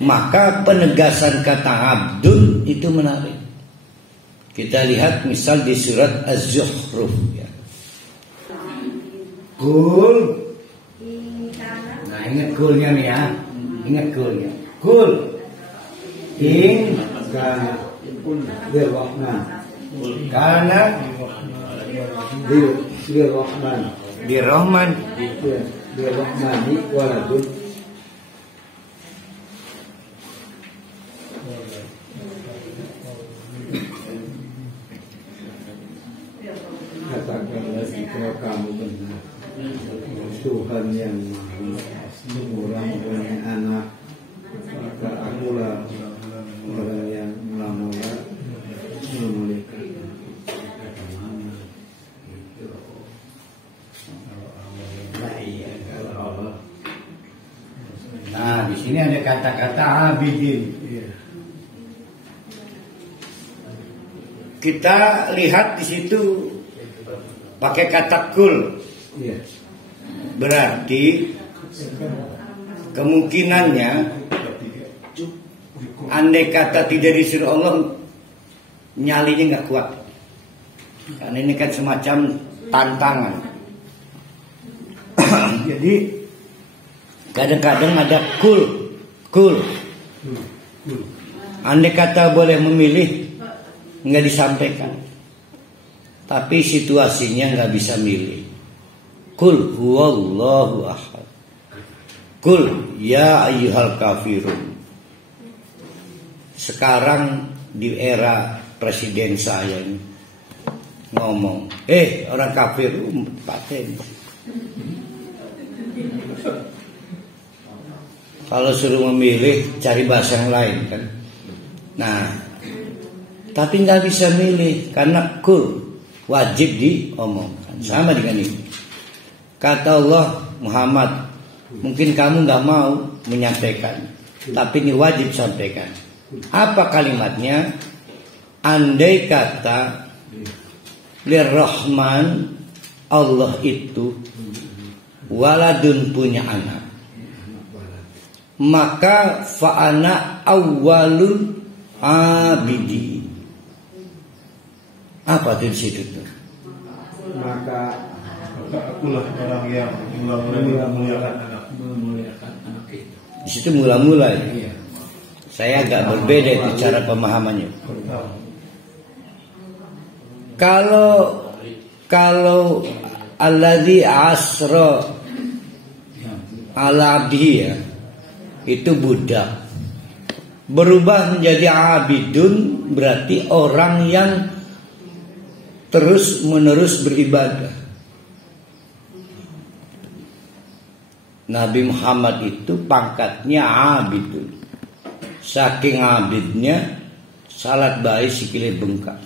Maka penegasan kata abdun itu menarik. Kita lihat misal di surat Az-Zukhruf ya. Kul. Nah, ingat kulnya nih ya. Ingat kulnya. Kul. In kana birrahman. Kana birrahman. Birrahman. Birrahmani waladun. Katakanlah jika kamu benar, Tuhan yang Maha Murah punya anak, maka akulah orang yang mula-mula memulihkan. Nah, di sini ada kata-kata abidin. Kita lihat di situ pakai kata kul. Berarti kemungkinannya andai kata tidak disuruh Allah, nyalinya nggak kuat. Karena ini kan semacam tantangan. Jadi kadang-kadang ada kul. Andai kata boleh memilih, nggak disampaikan. Tapi situasinya nggak bisa milih. Kul huwallahu ahad. Kul ya ayyuhal kafirun. Sekarang di era presiden saya ini ngomong, orang kafir paten. Kalau suruh memilih cari bahasa yang lain kan. Nah, tapi nggak bisa milih karena kul wajib diomongkan. Sama dengan ini. Kata Allah, Muhammad, mungkin kamu nggak mau menyampaikan, tapi ini wajib sampaikan. Apa kalimatnya? Andai kata Lirrahman, Allah itu waladun punya anak, maka fa'ana awwalul abidi. Apa tuh di situ tuh? Maka akulah orang yang memuliakan anak itu. Di situ mula-mula ya. Saya agak berbeda itu cara pemahamannya. Kalau alladzi asra ala abdihi ya, itu budak. Berubah menjadi abidun berarti orang yang terus menerus beribadah. Nabi Muhammad itu pangkatnya abidun. Saking abidnya salat bayi sikile bengkak.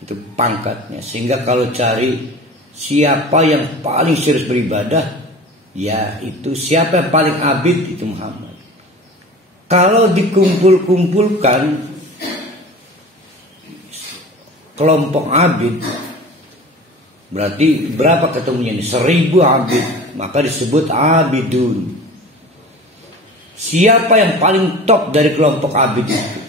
Itu pangkatnya. Sehingga kalau cari siapa yang paling serius beribadah, ya itu siapa yang paling abid itu Muhammad. Kalau dikumpul-kumpulkan kelompok abid, berarti berapa ketemunya ini? 1000 abid, maka disebut abidun. Siapa yang paling top dari kelompok abid itu?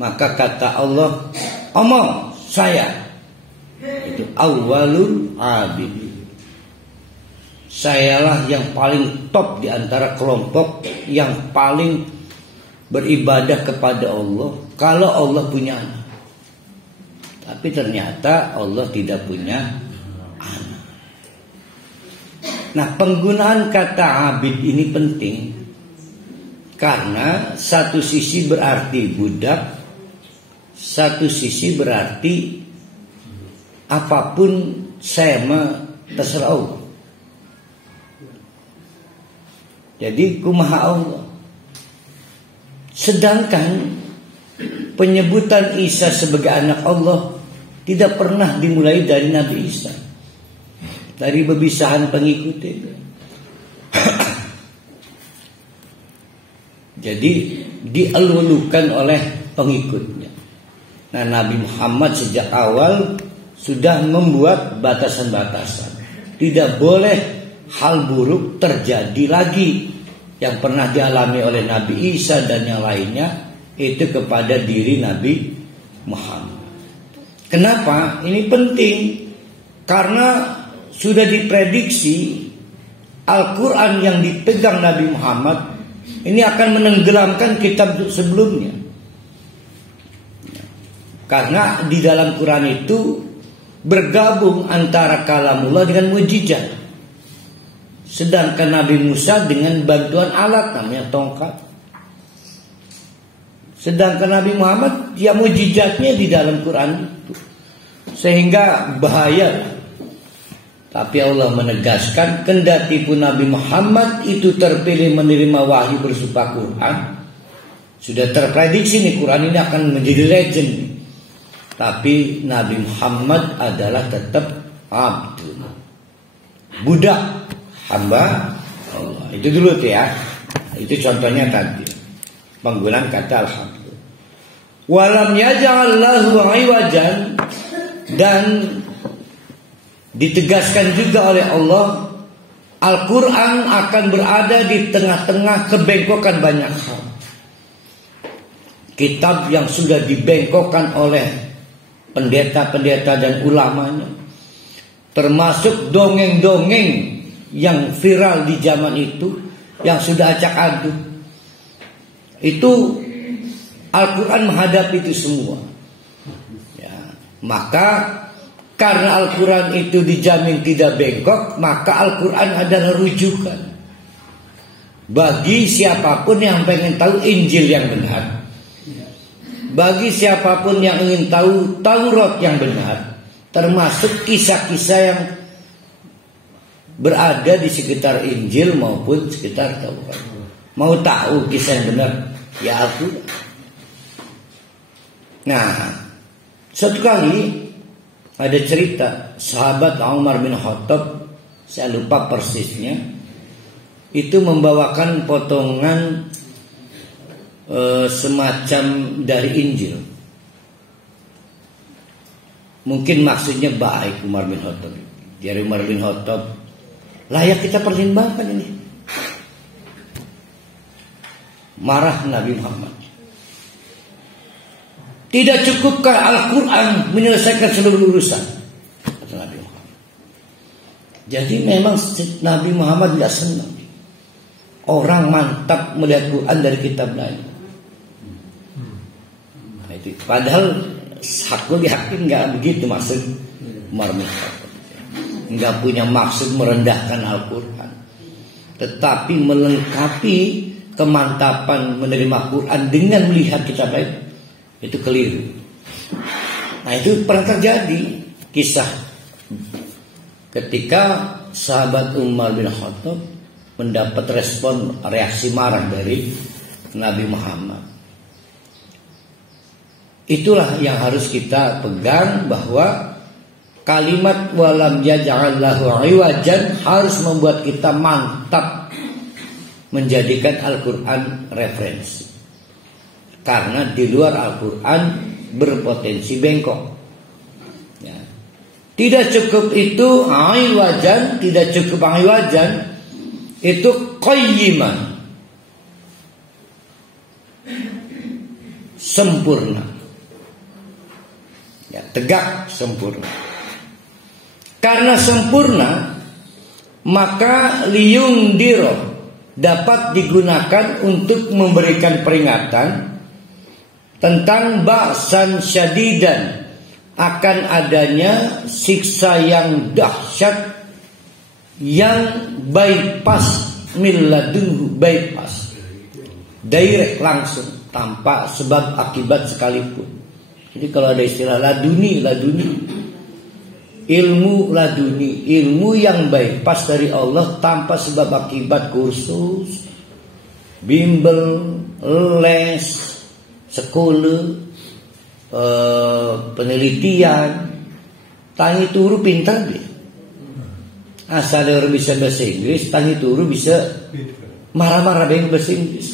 Maka kata Allah, omong saya itu awwalul abid. Sayalah yang paling top di antara kelompok yang paling beribadah kepada Allah. Kalau Allah punya anak, tapi ternyata Allah tidak punya anak. Nah, penggunaan kata abid ini penting karena satu sisi berarti budak, satu sisi berarti apapun saya terserah Allah. Jadi kumaha Allah. Sedangkan penyebutan Isa sebagai anak Allah tidak pernah dimulai dari Nabi Isa, dari bebisahan pengikutnya. Jadi dielulukan oleh pengikutnya. Nah, Nabi Muhammad sejak awal sudah membuat batasan-batasan. Tidak boleh hal buruk terjadi lagi yang pernah dialami oleh Nabi Isa dan yang lainnya itu kepada diri Nabi Muhammad. Kenapa? Ini penting karena sudah diprediksi Al-Quran yang dipegang Nabi Muhammad ini akan menenggelamkan kitab sebelumnya. Karena di dalam Quran itu bergabung antara kalamullah dengan mukjizat. Sedangkan Nabi Musa dengan bantuan alat namanya tongkat. Sedangkan Nabi Muhammad ya mukjizatnya di dalam Quran itu. Sehingga bahaya. Tapi Allah menegaskan kendati pun Nabi Muhammad itu terpilih menerima wahyu berupa Quran. Sudah terprediksi nih Quran ini akan menjadi legend. Tapi Nabi Muhammad adalah tetap abdul, budak, hamba Allah. Itu dulu tuh ya. Itu contohnya tadi penggunaan kata alhamdulillah. Walam yaj'allahu 'iwajan, dan ditegaskan juga oleh Allah Al-Quran akan berada di tengah-tengah kebengkokan banyak hal. Kitab yang sudah dibengkokkan oleh pendeta-pendeta dan ulamanya, termasuk dongeng-dongeng yang viral di zaman itu, yang sudah acak aduk. Itu Al-Quran menghadapi itu semua ya. Maka karena Al-Quran itu dijamin tidak bengkok, maka Al-Quran adalah rujukan bagi siapapun yang pengen tahu Injil yang benar, bagi siapapun yang ingin tahu Taurat yang benar, termasuk kisah-kisah yang berada di sekitar Injil maupun sekitar Taurat. Mau tahu kisah yang benar, ya Al-Quran. Nah, suatu kali ada cerita sahabat Umar bin Khattab, saya lupa persisnya, itu membawakan potongan semacam dari Injil. Mungkin maksudnya baik Umar bin Khattab. Dari Umar bin Khattab, layak kita pertimbangkan ini. Marah Nabi Muhammad. Tidak cukupkah Al-Quran menyelesaikan seluruh urusan? Kata Nabi Muhammad. Jadi memang Nabi Muhammad tidak senang orang mantap melihat Quran dari kitab lain. Nah, itu. Padahal aku yakin nggak begitu maksud Umar bin Khattab. Nggak punya maksud merendahkan Al-Quran, tetapi melengkapi kemantapan menerima Quran dengan melihat kitab lain. Itu keliru. Nah, itu pernah terjadi kisah ketika sahabat Umar bin Khattab mendapat reaksi marah dari Nabi Muhammad. Itulah yang harus kita pegang, bahwa kalimat walam yaj'allahu 'iwajan harus membuat kita mantap menjadikan Al-Quran referensi. Karena di luar Al-Quran berpotensi bengkok ya. Tidak cukup itu iwajan, tidak cukup iwajan, itu qayyiman, sempurna ya, tegak sempurna. Karena sempurna, maka liyundiro dapat digunakan untuk memberikan peringatan tentang ba'san syadidan, akan adanya siksa yang dahsyat, yang bypass milladunhu, bypass direct, langsung tanpa sebab akibat sekalipun. Jadi kalau ada istilah laduni, ilmu laduni, ilmu yang bypass dari Allah tanpa sebab akibat, kursus, bimbel, les, sekolah, penelitian, tangi turu pintar dia. Asal orang bisa bahasa Inggris, tangi turu bisa marah-marah dengan bahasa Inggris.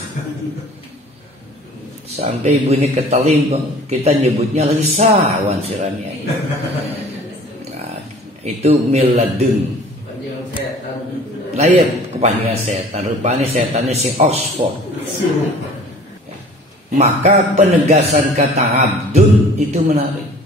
Sampai ibu ini ketalimbang, kita nyebutnya lisawan sirania ini. Nah, itu miladun. layak kepanjangan setan, rupanya setannya si Oxford. Maka penegasan kata abdun itu menarik.